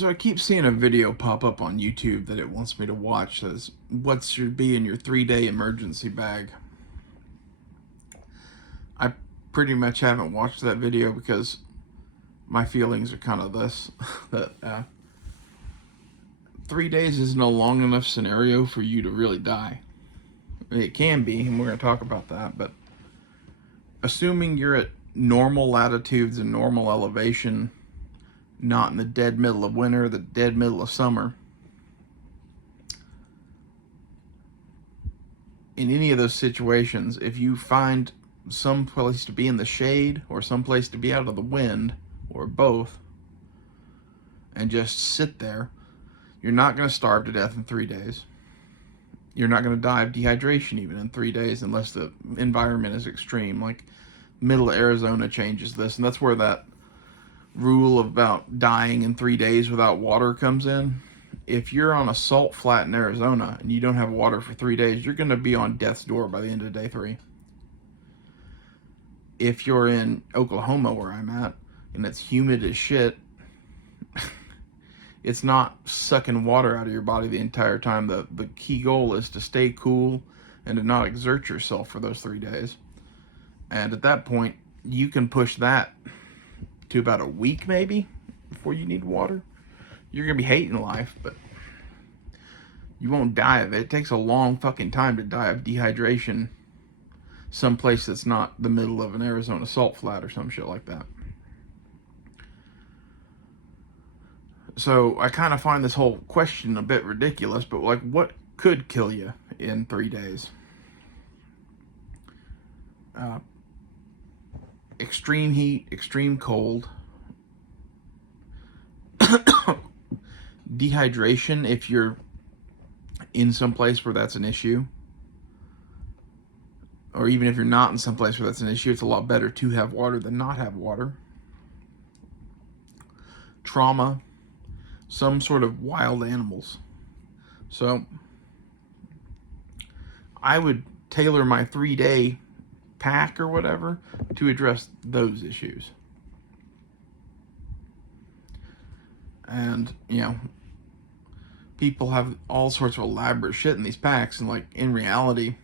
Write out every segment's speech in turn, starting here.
So I keep seeing a video pop up on YouTube that it wants me to watch. Says what should be in your 3-day emergency bag. I pretty much haven't watched that video because my feelings are kind of this that 3 days isn't a long enough scenario for you to really die. It can be, and we're going to talk about that, but assuming you're at normal latitudes and normal elevation, not in the dead middle of winter, the dead middle of summer, in any of those situations, if you find some place to be in the shade or some place to be out of the wind or both and just sit there, you're not going to starve to death in 3 days. You're not going to die of dehydration even in 3 days unless the environment is extreme. Like middle Arizona changes this, and that's where that rule about dying in 3 days without water comes in. If you're on a salt flat in Arizona and you don't have water for 3 days, you're going to be on death's door by the end of day 3. If you're in Oklahoma, where I'm at, and it's humid as shit, it's not sucking water out of your body the entire time. The key goal is to stay cool and to not exert yourself for those 3 days. And at that point, you can push that to about a week maybe before you need water. You're going to be hating life, but you won't die of it. It takes a long fucking time to die of dehydration someplace that's not the middle of an Arizona salt flat or some shit like that. So I kind of find this whole question a bit ridiculous, but like, what could kill you in 3 days? Extreme heat, extreme cold, dehydration if you're in some place where that's an issue, or even if you're not in some place where that's an issue, it's a lot better to have water than not have water. Trauma, some sort of wild animals. So I would tailor my 3-day pack or whatever to address those issues. And, you know, people have all sorts of elaborate shit in these packs, and like in reality,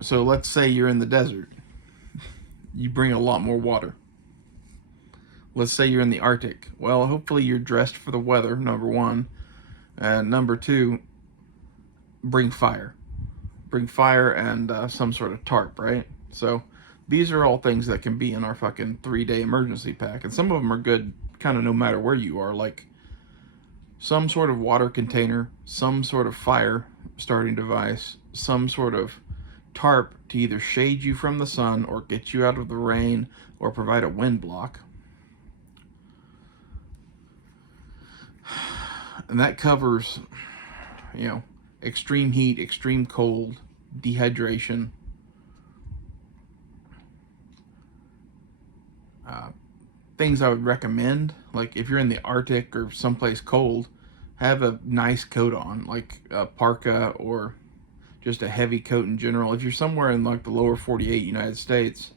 so let's say you're in the desert, you bring a lot more water. Let's say you're in the Arctic. Well, hopefully you're dressed for the weather, number one. And number two, bring fire. Bring fire and some sort of tarp, right? So these are all things that can be in our fucking 3-day emergency pack. And some of them are good kind of no matter where you are. Like some sort of water container, some sort of fire starting device, some sort of tarp to either shade you from the sun or get you out of the rain or provide a wind block. And that covers, you know, extreme heat, extreme cold, dehydration, things I would recommend, like if you're in the Arctic or someplace cold, have a nice coat on, like a parka or just a heavy coat in general. If you're somewhere in like the lower 48 United States,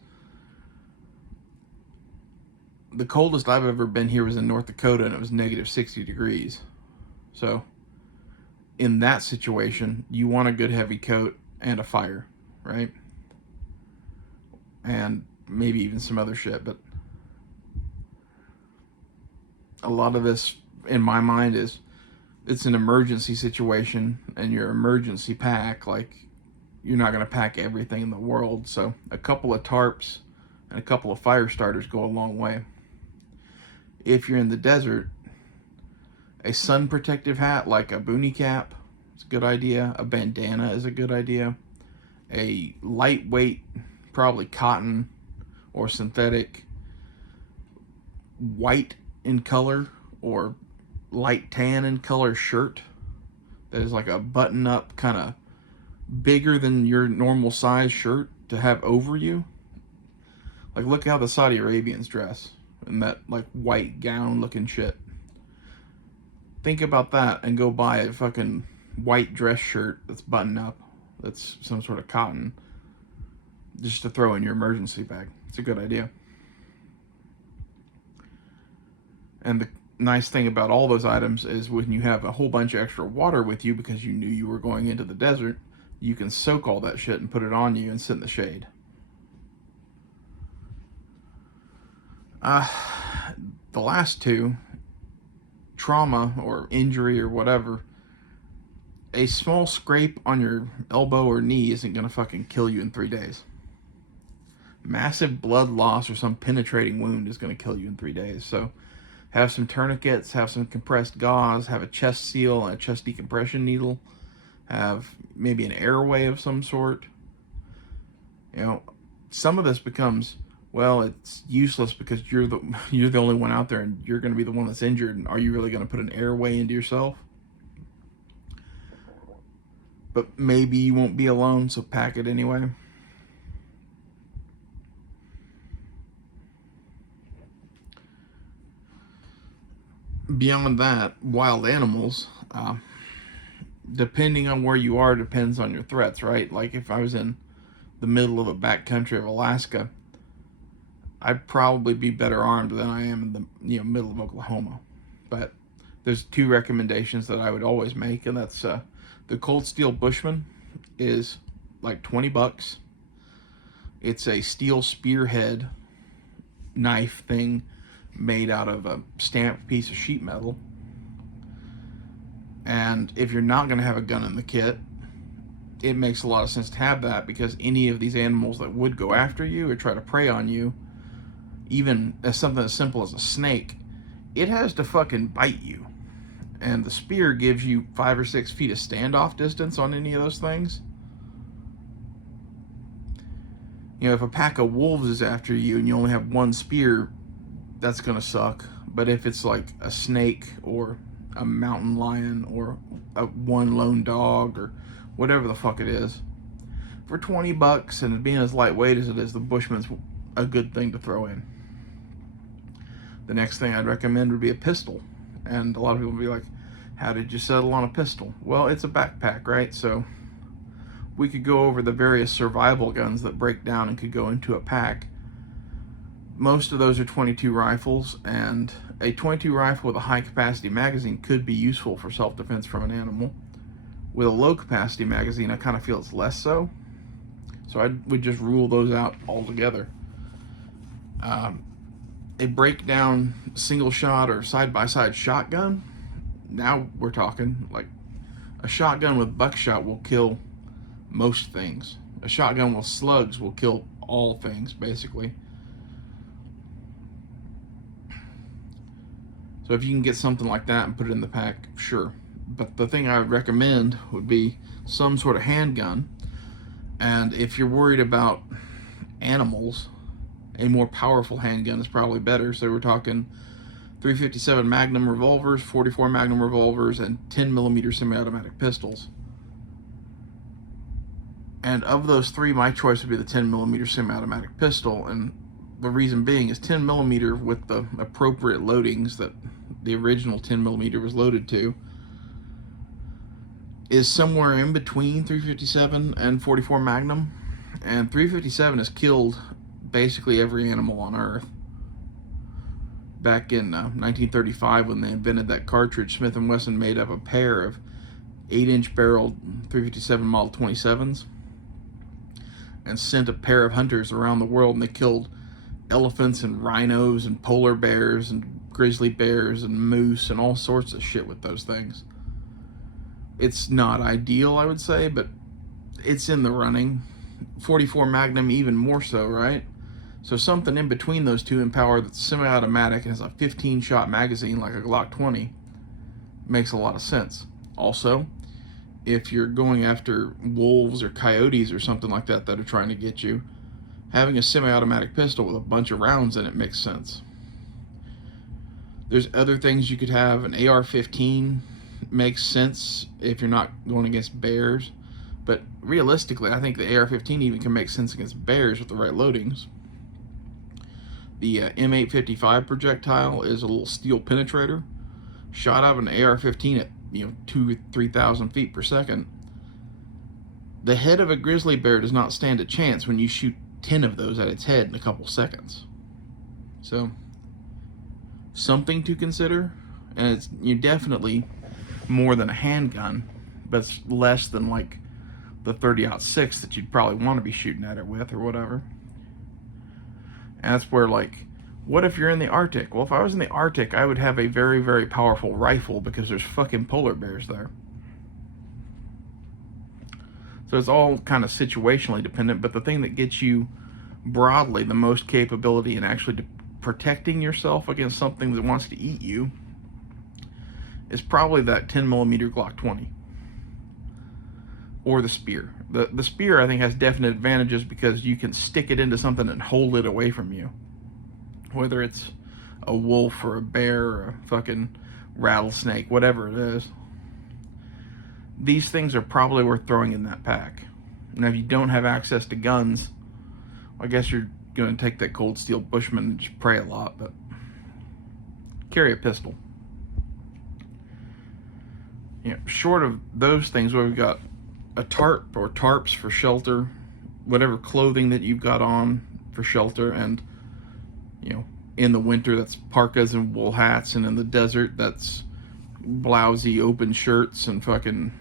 the coldest I've ever been here was in North Dakota, and it was negative 60 degrees. So in that situation, you want a good heavy coat and a fire, right? And maybe even some other shit, but a lot of this, in my mind, is it's an emergency situation, and your emergency pack, like, you're not going to pack everything in the world, so a couple of tarps and a couple of fire starters go a long way. If you're in the desert, a sun protective hat like a boonie cap is a good idea. A bandana is a good idea. A lightweight, probably cotton or synthetic, white in color or light tan in color shirt that is like a button up, kind of bigger than your normal size shirt to have over you. Like, look how the Saudi Arabians dress in that like white gown looking shit. Think about that and go buy a fucking white dress shirt that's buttoned up, that's some sort of cotton, just to throw in your emergency bag. It's a good idea. And the nice thing about all those items is when you have a whole bunch of extra water with you because you knew you were going into the desert, you can soak all that shit and put it on you and sit in the shade. The last two, trauma or injury or whatever, a small scrape on your elbow or knee isn't going to fucking kill you in 3 days. Massive blood loss or some penetrating wound is going to kill you in 3 days. So have some tourniquets, have some compressed gauze, have a chest seal and a chest decompression needle, have maybe an airway of some sort. You know, some of this becomes, well, it's useless because you're the only one out there and you're going to be the one that's injured, and are you really going to put an airway into yourself? But maybe you won't be alone, so pack it anyway. Beyond that, wild animals, depending on where you are, depends on your threats, right? Like if I was in the middle of a backcountry of Alaska, I'd probably be better armed than I am in the middle of Oklahoma. But there's two recommendations that I would always make, and that's the Cold Steel Bushman is like $20. It's a steel spearhead knife thing made out of a stamped piece of sheet metal. And if you're not going to have a gun in the kit, it makes a lot of sense to have that, because any of these animals that would go after you or try to prey on you, even as something as simple as a snake, it has to fucking bite you. And the spear gives you 5 or 6 feet of standoff distance on any of those things. You know, if a pack of wolves is after you and you only have one spear, that's going to suck. But if it's like a snake or a mountain lion or one lone dog or whatever the fuck it is, for $20 and being as lightweight as it is, the Bushman's a good thing to throw in. The next thing I'd recommend would be a pistol. And a lot of people will be like, how did you settle on a pistol? Well, it's a backpack, right? So we could go over the various survival guns that break down and could go into a pack. Most of those are .22 rifles, and a .22 rifle with a high capacity magazine could be useful for self-defense from an animal. With a low capacity magazine, I kind of feel it's less so. So I would just rule those out altogether. A breakdown single shot or side-by-side shotgun, now we're talking. Like, a shotgun with buckshot will kill most things. A shotgun with slugs will kill all things, basically. So if you can get something like that and put it in the pack, sure. But the thing I would recommend would be some sort of handgun. And if you're worried about animals, a more powerful handgun is probably better. So we're talking .357 Magnum revolvers, .44 Magnum revolvers, and 10mm semi-automatic pistols. And of those three, my choice would be the 10mm semi-automatic pistol. And the reason being is 10mm with the appropriate loadings that the original 10mm was loaded to is somewhere in between .357 and .44 Magnum. And .357 has killed basically every animal on Earth. Back in 1935, when they invented that cartridge, Smith & Wesson made up a pair of 8-inch barreled .357 Model 27s and sent a pair of hunters around the world, and they killed elephants and rhinos and polar bears and grizzly bears and moose and all sorts of shit with those things. It's not ideal, I would say, but it's in the running. .44 Magnum even more so, right? So something in between those two in power that's semi-automatic and has a 15-shot magazine like a Glock 20 makes a lot of sense. Also, if you're going after wolves or coyotes or something like that that are trying to get you, having a semi-automatic pistol with a bunch of rounds in it makes sense. There's other things you could have. An AR-15 makes sense if you're not going against bears. But realistically, I think the AR-15 even can make sense against bears with the right loadings. The M855 projectile is a little steel penetrator. Shot out of an AR-15 at 2,000 to 3,000 feet per second. The head of a grizzly bear does not stand a chance when you shoot 10 of those at its head in a couple seconds. So something to consider, and it's definitely more than a handgun, but it's less than like the 30-06 that you'd probably want to be shooting at it with or whatever. And that's where, like, what if you're in the Arctic? Well, if I was in the Arctic, I would have a very, very powerful rifle because there's fucking polar bears there. So it's all kind of situationally dependent, but the thing that gets you broadly the most capability in actually protecting yourself against something that wants to eat you is probably that 10mm Glock 20 or the spear. The spear, I think, has definite advantages because you can stick it into something and hold it away from you, whether it's a wolf or a bear or a fucking rattlesnake, whatever it is. These things are probably worth throwing in that pack. Now, if you don't have access to guns, I guess you're going to take that Cold Steel Bushman and just pray a lot, but carry a pistol. Short of those things, where we've got a tarp or tarps for shelter, whatever clothing that you've got on for shelter, and in the winter that's parkas and wool hats, and in the desert that's blousy open shirts and fucking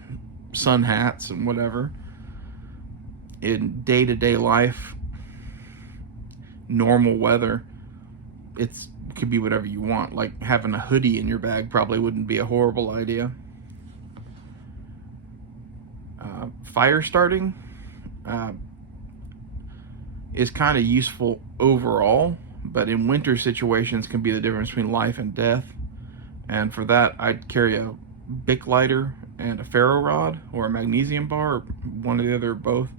sun hats and whatever. In day-to-day life, normal weather, it could be whatever you want. Like having a hoodie in your bag probably wouldn't be a horrible idea. Fire starting is kind of useful overall, but in winter situations can be the difference between life and death. And for that, I'd carry a Bic lighter and a ferro rod or a magnesium bar, or one or the other, or both.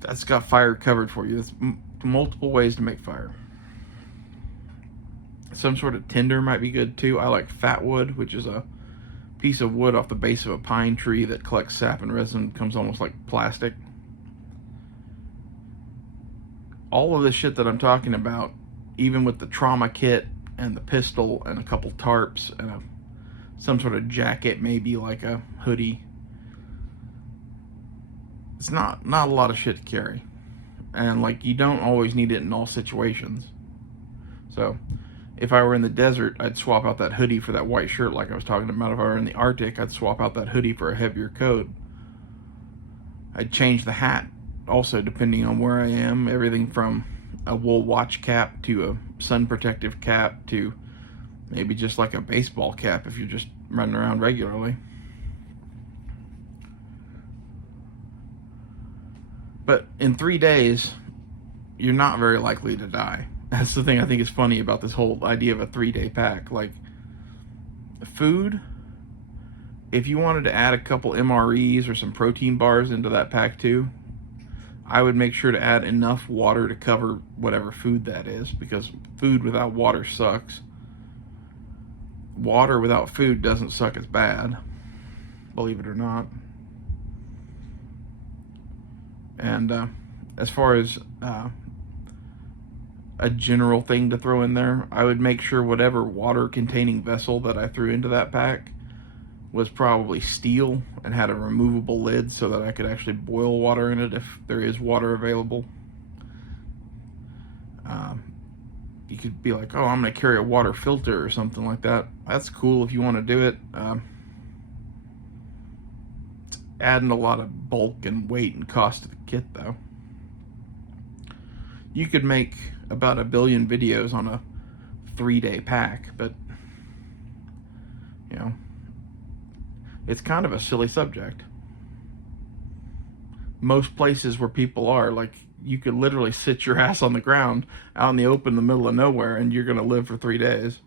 That's got fire covered for you. That's multiple ways to make fire. Some sort of tinder might be good too. I like fat wood, which is a piece of wood off the base of a pine tree that collects sap and resin, becomes almost like plastic. All of this shit that I'm talking about, even with the trauma kit and the pistol and a couple tarps and some sort of jacket, maybe like a hoodie, it's not a lot of shit to carry. And like, you don't always need it in all situations. So if I were in the desert, I'd swap out that hoodie for that white shirt like I was talking about. If I were in the Arctic, I'd swap out that hoodie for a heavier coat. I'd change the hat also depending on where I am. Everything from a wool watch cap to a sun protective cap to maybe just like a baseball cap if you're just running around regularly. But in 3 days, you're not very likely to die. That's the thing I think is funny about this whole idea of a 3-day pack. Like, food, if you wanted to add a couple MREs or some protein bars into that pack too, I would make sure to add enough water to cover whatever food that is, because food without water sucks. Water without food doesn't suck as bad, believe it or not. And as far as a general thing to throw in there, I would make sure whatever water containing vessel that I threw into that pack was probably steel and had a removable lid so that I could actually boil water in it if there is water available. You could be like, oh, I'm going to carry a water filter or something like that. That's cool if you want to do it. It's adding a lot of bulk and weight and cost to the kit, though. You could make about 1 billion videos on a 3-day pack, but it's kind of a silly subject. Most places where people are, like, you could literally sit your ass on the ground out in the open in the middle of nowhere and you're going to live for 3 days.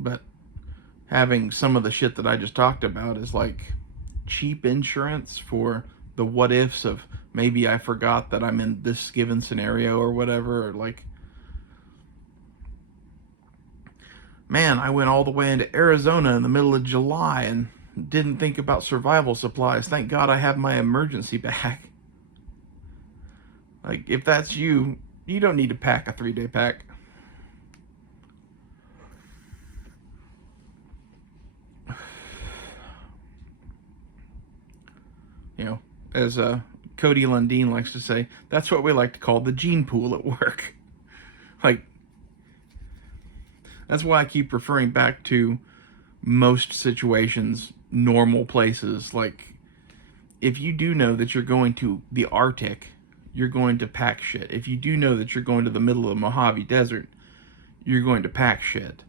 But having some of the shit that I just talked about is like cheap insurance for the what ifs of maybe I forgot that I'm in this given scenario or whatever, or like, man, I went all the way into Arizona in the middle of July and didn't think about survival supplies. Thank God I have my emergency bag. Like, if that's you, you don't need to pack a 3-day pack. You know, as Cody Lundeen likes to say, that's what we like to call the gene pool at work. Like, that's why I keep referring back to most situations, normal places. Like, if you do know that you're going to the Arctic, you're going to pack shit. If you do know that you're going to the middle of the Mojave Desert, you're going to pack shit.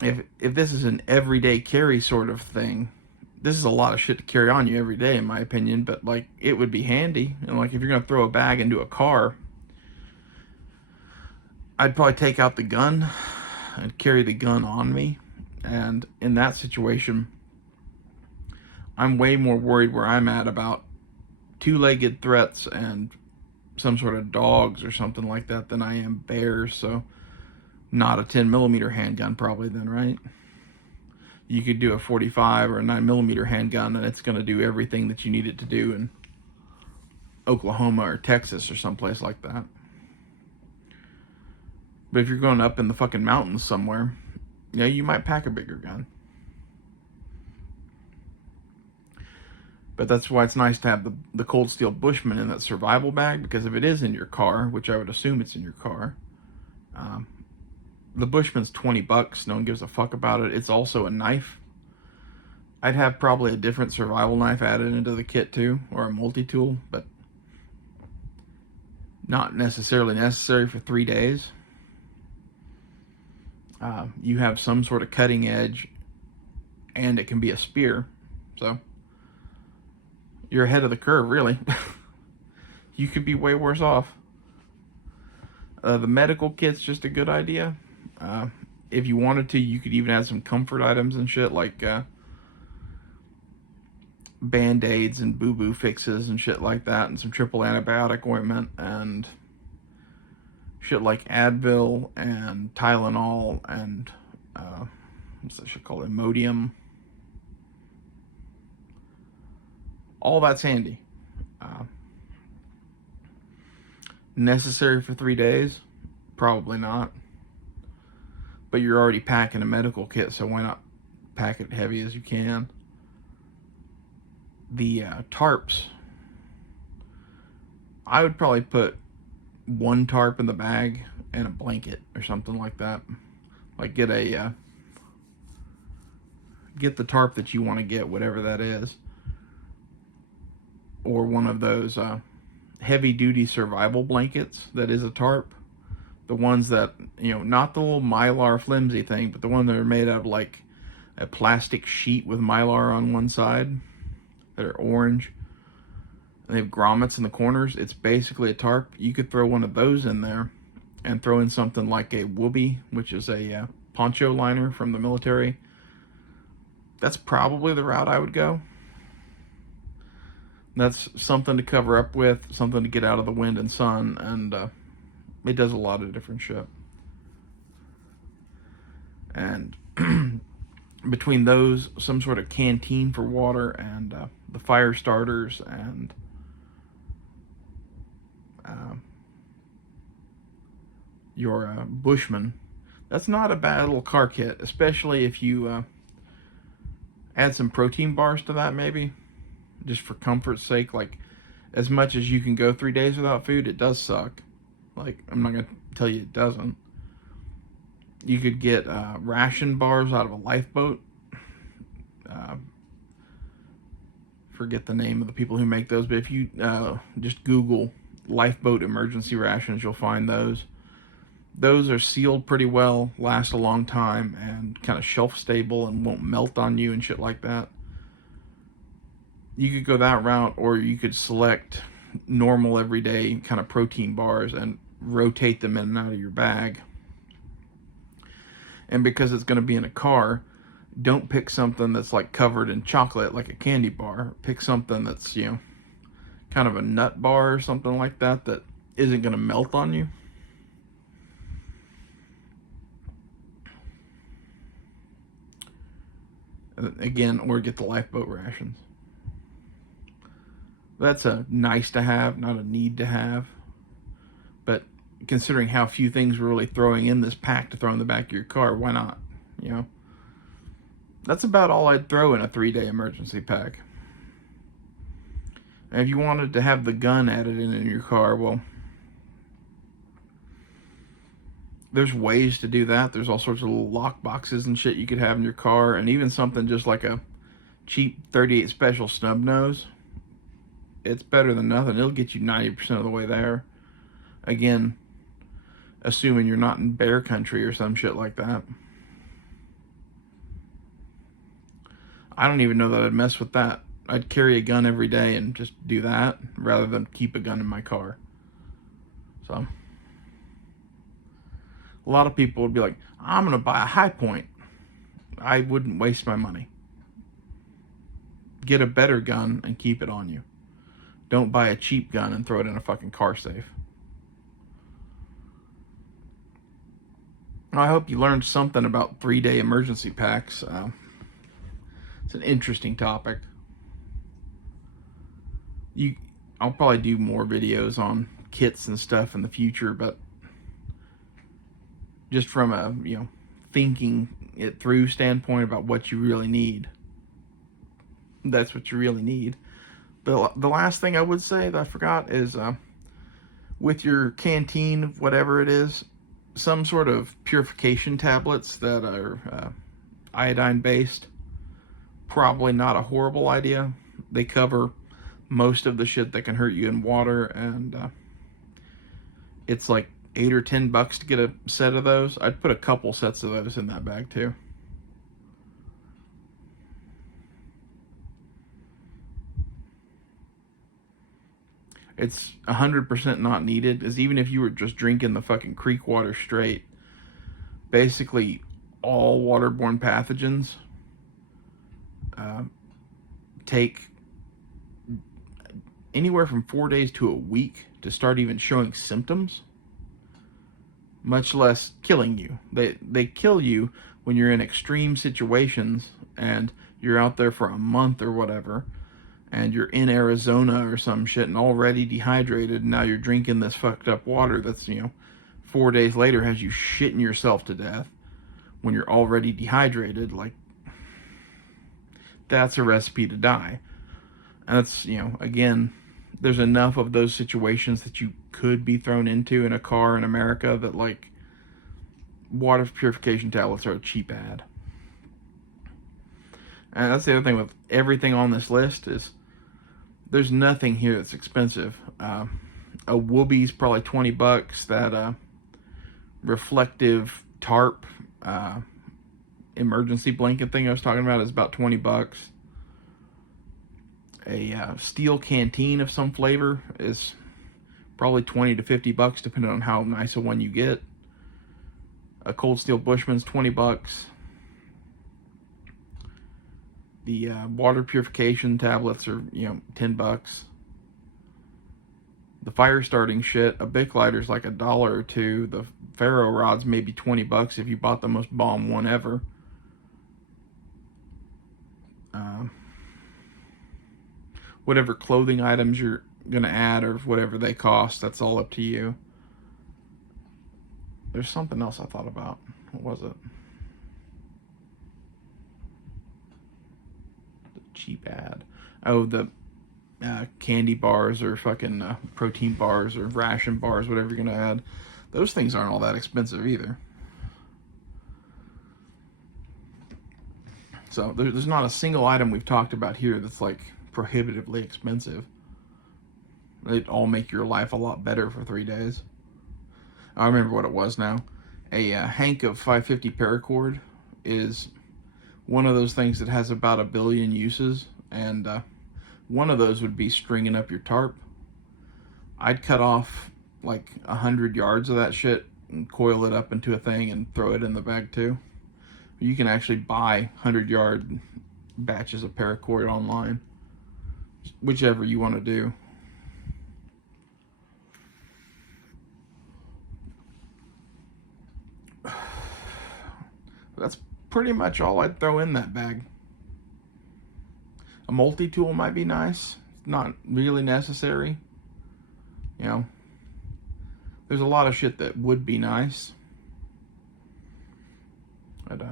If this is an everyday carry sort of thing, this is a lot of shit to carry on you every day, in my opinion, but like, it would be handy. And like, if you're gonna throw a bag into a car, I'd probably take out the gun and carry the gun on me. And in that situation, I'm way more worried where I'm at about two-legged threats and some sort of dogs or something like that than I am bears. So not a 10mm handgun probably then, right? You could do a 45 or a 9mm handgun and it's going to do everything that you need it to do in Oklahoma or Texas or someplace like that. But if you're going up in the fucking mountains somewhere, you know, you might pack a bigger gun. But that's why it's nice to have the Cold Steel Bushman in that survival bag, because if it is in your car, which I would assume it's in your car, the Bushman's $20. No one gives a fuck about it. It's also a knife. I'd have probably a different survival knife added into the kit too, or a multi-tool, but not necessarily necessary for 3 days. You have some sort of cutting edge, and it can be a spear, so you're ahead of the curve, really. You could be way worse off. The medical kit's just a good idea. If you wanted to, you could even add some comfort items and shit, like Band-Aids and boo-boo fixes and shit like that, and some triple antibiotic ointment, and shit like Advil and Tylenol and what's that shit called? Imodium. All that's handy. Necessary for 3 days? Probably not. But you're already packing a medical kit, so why not pack it heavy as you can? The tarps, I would probably put one tarp in the bag and a blanket or something like that. Like, get the tarp that you want to get, whatever that is, or one of those heavy duty survival blankets that is a tarp. The ones that, you know, not the little Mylar flimsy thing, but the one that are made out of like a plastic sheet with Mylar on one side. They're orange. And they have grommets in the corners. It's basically a tarp. You could throw one of those in there and throw in something like a whoopee, which is a poncho liner from the military. That's probably the route I would go. That's something to cover up with, something to get out of the wind and sun, and it does a lot of different shit. And between those, some sort of canteen for water, and the fire starters, and your Bushman, that's not a bad little car kit, especially if you add some protein bars to that, maybe, just for comfort's sake. Like, as much as you can go 3 days without food, it does suck. Like, I'm not going to tell you it doesn't. You could get ration bars out of a lifeboat. Forget the name of the people who make those, but if you just Google lifeboat emergency rations, you'll find those. Those are sealed pretty well, last a long time, and kind of shelf stable and won't melt on you and shit like that. You could go that route, or you could select normal everyday kind of protein bars and rotate them in and out of your bag. And because it's going to be in a car, don't pick something that's like covered in chocolate, like a candy bar. Pick something that's, you know, kind of a nut bar or something like that, that isn't going to melt on you. Again, or get the lifeboat rations. That's a nice to have, not a need to have. But considering how few things we're really throwing in this pack to throw in the back of your car, why not? You know, That's about all I'd throw in a 3-day emergency pack. And if you wanted to have the gun added in your car, well, there's ways to do that. There's all sorts of little lock boxes and shit you could have in your car, and even something just like a cheap 38 Special snub nose. It's better than nothing. It'll get you 90% of the way there. Again, assuming you're not in bear country or some shit like that. I don't even know that I'd mess with that. I'd carry a gun every day and just do that rather than keep a gun in my car. So, a lot of people would be like, I'm going to buy a Hi-Point. I wouldn't waste my money. Get a better gun and keep it on you. Don't buy a cheap gun and throw it in a fucking car safe. I hope you learned something about 3-day emergency packs. It's an interesting topic. I'll probably do more videos on kits and stuff in the future, but just from a thinking it through standpoint about what you really need, that's what you really need. The last thing I would say that I forgot is with your canteen, whatever it is, some sort of purification tablets that are iodine based. Probably not a horrible idea. They cover most of the shit that can hurt you in water, and it's like $8 or $10 to get a set of those. I'd put a couple sets of those in that bag too. It's 100% not needed, as even if you were just drinking the fucking creek water straight, basically all waterborne pathogens take anywhere from 4 days to a week to start even showing symptoms, much less killing you. They kill you when you're in extreme situations and you're out there for a month or whatever, and you're in Arizona or some shit and already dehydrated, and now you're drinking this fucked up water that's 4 days later has you shitting yourself to death when you're already dehydrated. Like, that's a recipe to die. And that's, again, there's enough of those situations that you could be thrown into in a car in America that, like, water purification tablets are a cheap ad. And that's the other thing with everything on this list is there's nothing here that's expensive. A Whoopi's probably $20. That reflective tarp emergency blanket thing I was talking about is about $20. A steel canteen of some flavor is probably $20 to $50, depending on how nice a one you get. A Cold Steel Bushman's $20. The water purification tablets are $10. The fire starting shit, a Bic lighter's like $1 or $2. The ferro rod's maybe $20 if you bought the most bomb one ever. Whatever clothing items you're gonna add or whatever they cost, that's all up to you. There's something else I thought about. What was it? The cheap ad. Oh, the candy bars or fucking protein bars or ration bars, whatever you're gonna add. Those things aren't all that expensive either. So there's not a single item we've talked about here that's like prohibitively expensive. They'd all make your life a lot better for 3 days. I remember what it was now. A hank of 550 paracord is one of those things that has about 1 billion uses, and one of those would be stringing up your tarp. I'd cut off like 100 yards of that shit and coil it up into a thing and throw it in the bag too. You can actually buy 100-yard batches of paracord online, whichever you want to do. That's pretty much all I'd throw in that bag. A multi-tool might be nice. Not really necessary. There's a lot of shit that would be nice. But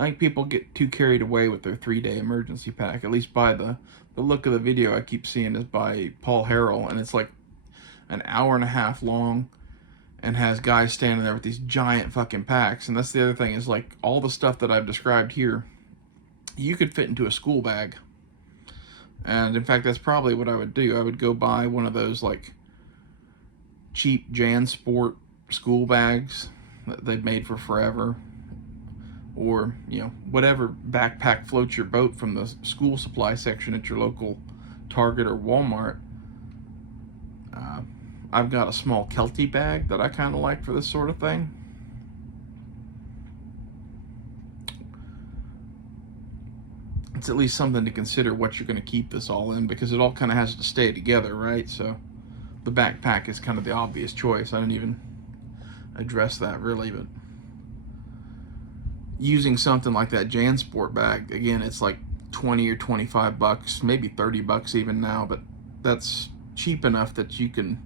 I think people get too carried away with their 3-day emergency pack, at least by the look of the video I keep seeing is by Paul Harrell, and it's like an hour and a half long and has guys standing there with these giant fucking packs. And that's the other thing, is like all the stuff that I've described here, you could fit into a school bag. And in fact, that's probably what I would do. I would go buy one of those like cheap JanSport school bags that they've made for forever, or whatever backpack floats your boat from the school supply section at your local Target or Walmart. I've got a small Kelty bag that I kind of like for this sort of thing. It's at least something to consider what you're going to keep this all in, because it all kind of has to stay together, right? So the backpack is kind of the obvious choice. I didn't even address that really, but using something like that JanSport bag, again, it's like 20 or 25 bucks, maybe 30 bucks even now, but that's cheap enough that you can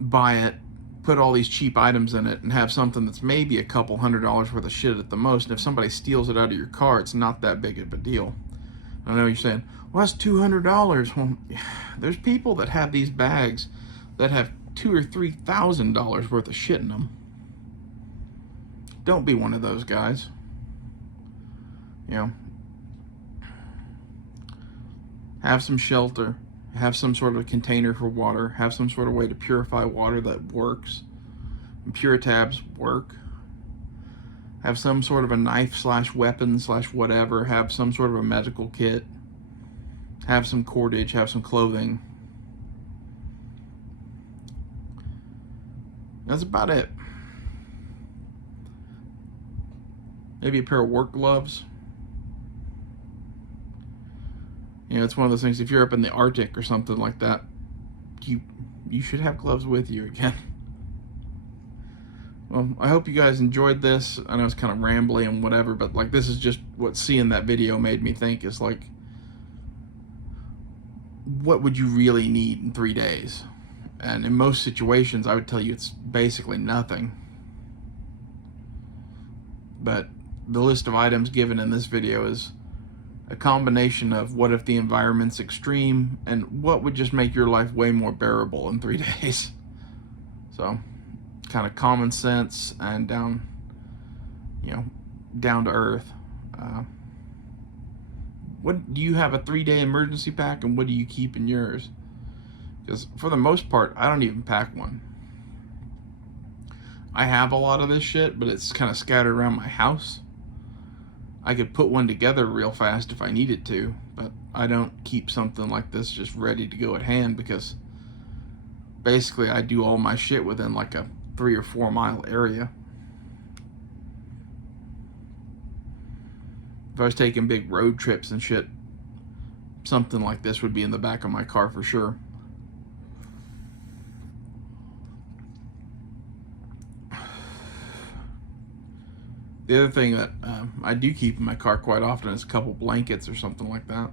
buy it, put all these cheap items in it, and have something that's maybe a couple $100 worth of shit at the most. And if somebody steals it out of your car, it's not that big of a deal. I know you're saying, well, that's $200. Well, there's people that have these bags that have $2,000 or $3,000 worth of shit in them. Don't be one of those guys. Have some shelter. Have some sort of a container for water. Have some sort of way to purify water that works. And Puritabs work. Have some sort of a knife / weapon / whatever. Have some sort of a medical kit. Have some cordage. Have some clothing. That's about it. Maybe a pair of work gloves. It's one of those things, if you're up in the Arctic or something like that, you should have gloves with you again. Well, I hope you guys enjoyed this. I know it's kind of rambly and whatever, but like, this is just what seeing that video made me think, is like, what would you really need in 3 days? And in most situations, I would tell you it's basically nothing. But the list of items given in this video is a combination of what if the environment's extreme and what would just make your life way more bearable in 3 days. So, kind of common sense and down to earth. What do you have a 3-day emergency pack, and what do you keep in yours? Because for the most part, I don't even pack one. I have a lot of this shit, but it's kind of scattered around my house. I could put one together real fast if I needed to, but I don't keep something like this just ready to go at hand, because basically I do all my shit within like a 3 or 4 mile area. If I was taking big road trips and shit, something like this would be in the back of my car for sure. The other thing that I do keep in my car quite often is a couple blankets or something like that.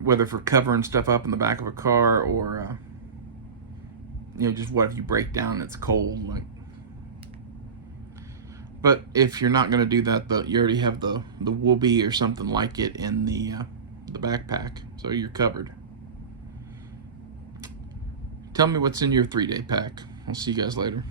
Whether for covering stuff up in the back of a car, or just what if you break down and it's cold, like. But if you're not going to do that, you already have the Whoopee or something like it in the backpack, so you're covered. Tell me what's in your 3-day pack. I'll see you guys later.